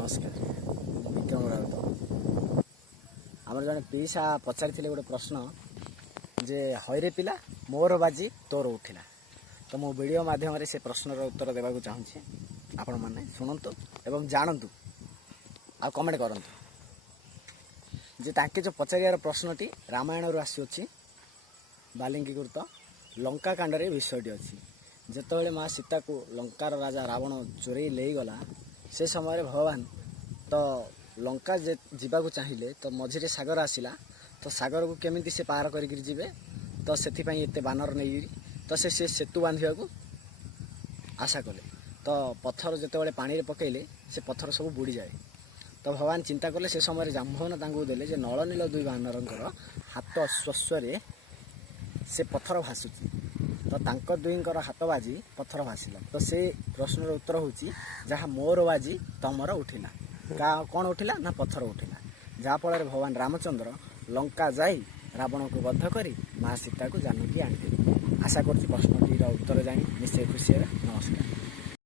नमस्कार विक्रम राउत आमर जड़े पीसा पचारि गोटे प्रश्न जे हईरे पिला मोर बाजी तोर उठिला तो मो वीडियो माध्यम से प्रश्नर उत्तर देवा चाहूँगी आपण मैंने शुणु एवं जानतु आ कमेंट करूँ जे ताके जो पचारियार प्रश्नटी रामायण रु आसी बालिंगी कृत लंका कांड विषयटी अच्छी जितेबाला माँ सीता को लंकार राजा रावण चोरई ले गला से समय भगवान तो लंका जावाक चाहिए तो मझे सागर आसला तो सागर को केमी से पार कर तो से बानर नहीं तो से सेतु बांधा को आशा कले तो पत्थर जितेबाला पानी पकईले से पत्थर सब बुड़ी जाए तो भगवान चिंता कले से समय जाम्बवन देले नल नील दुई बानर हाथ स्पर्श से पत्थर भासुची तो तांकर दुईंकर हाथ बाजी पत्थर भासिला तो से प्रश्नर उत्तर होची जहाँ मोर बाजी तमर उठिला कौन उठिला ना पत्थर उठिला जहाँफल भगवान रामचंद्र लंका जाई रावण को बद्ध करी माँ सीता को जानकी आनी आशा कर प्रश्नटीर उत्तर जानी निश्चय खुशी है। नमस्कार।